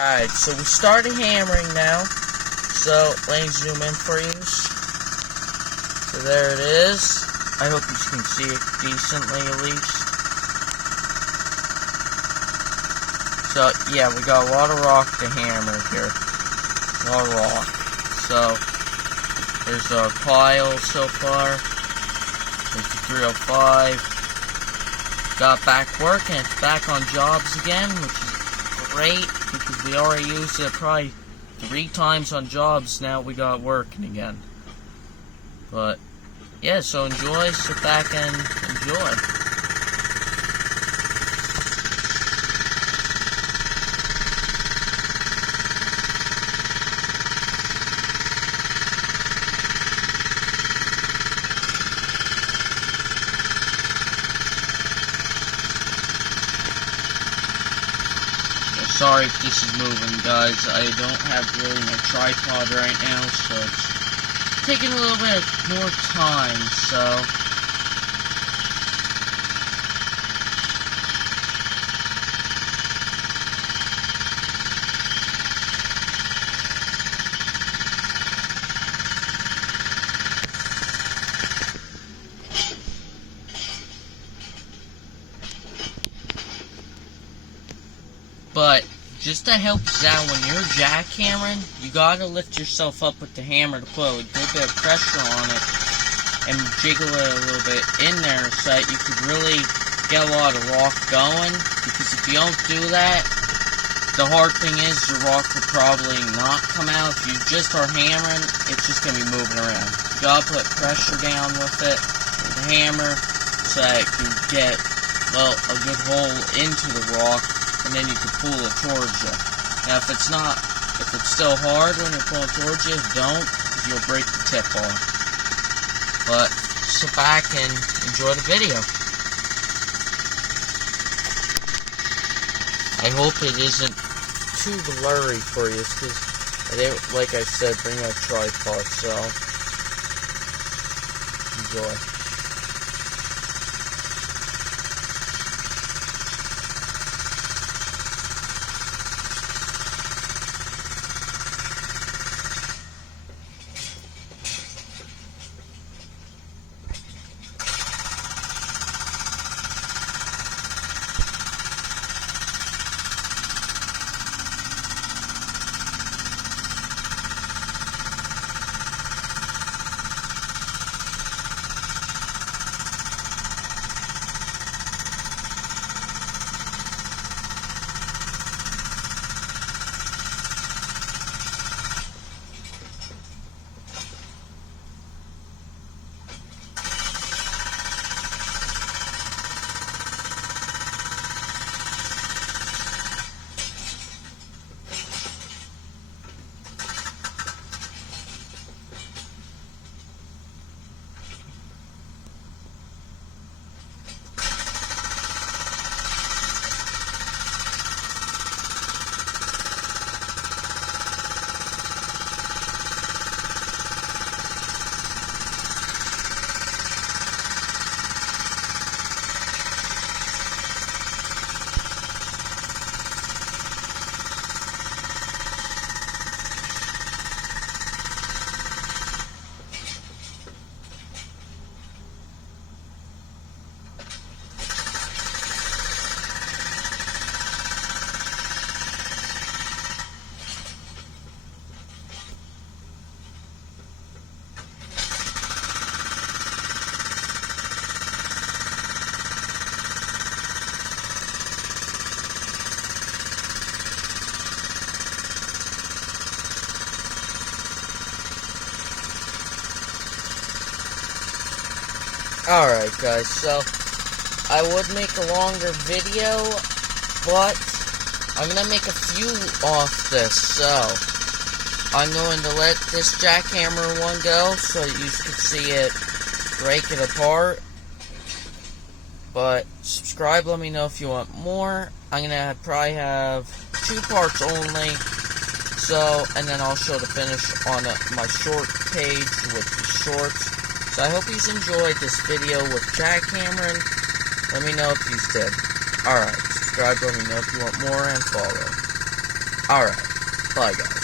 Alright, so we started hammering now. So, let me zoom in for you. So there it is. I hope you can see it decently at least. So, yeah, we got a lot of rock to hammer here. A lot of rock. So, there's a pile so far. There's the 305. Got back working. It's back on jobs again, which is great, because we already used it probably 3 times on jobs. Now we got working again. But yeah, so enjoy, sit back and enjoy. Sorry if this is moving, guys. I don't have really my tripod right now, so it's taking a little bit more time, so but just to help us out, when you're jackhammering, you gotta lift yourself up with the hammer to put a good bit of pressure on it and jiggle it a little bit in there so that you could really get a lot of rock going. Because if you don't do that, the hard thing is your rock will probably not come out. If you just are hammering, it's just gonna be moving around. You gotta put pressure down with it, with the hammer, so that it can get, well, a good hole into the rock, and then you can pull it towards you. Now, if it's still hard when you're pulling towards you, don't, because you'll break the tip off. But sit back and enjoy the video. I hope it isn't too blurry for you, because I didn't, like I said, bring a tripod, so enjoy. Alright guys, so I would make a longer video, but I'm going to make a few off this, so I'm going to let this jackhammer one go so you can see it break it apart. But subscribe, let me know if you want more. I'm going to probably have 2 parts only, so, and then I'll show the finish on my short page with the shorts. So I hope you enjoyed this video with jackhammering. Let me know if you did. Alright, subscribe, let me know if you want more, and follow. Alright. Bye, guys.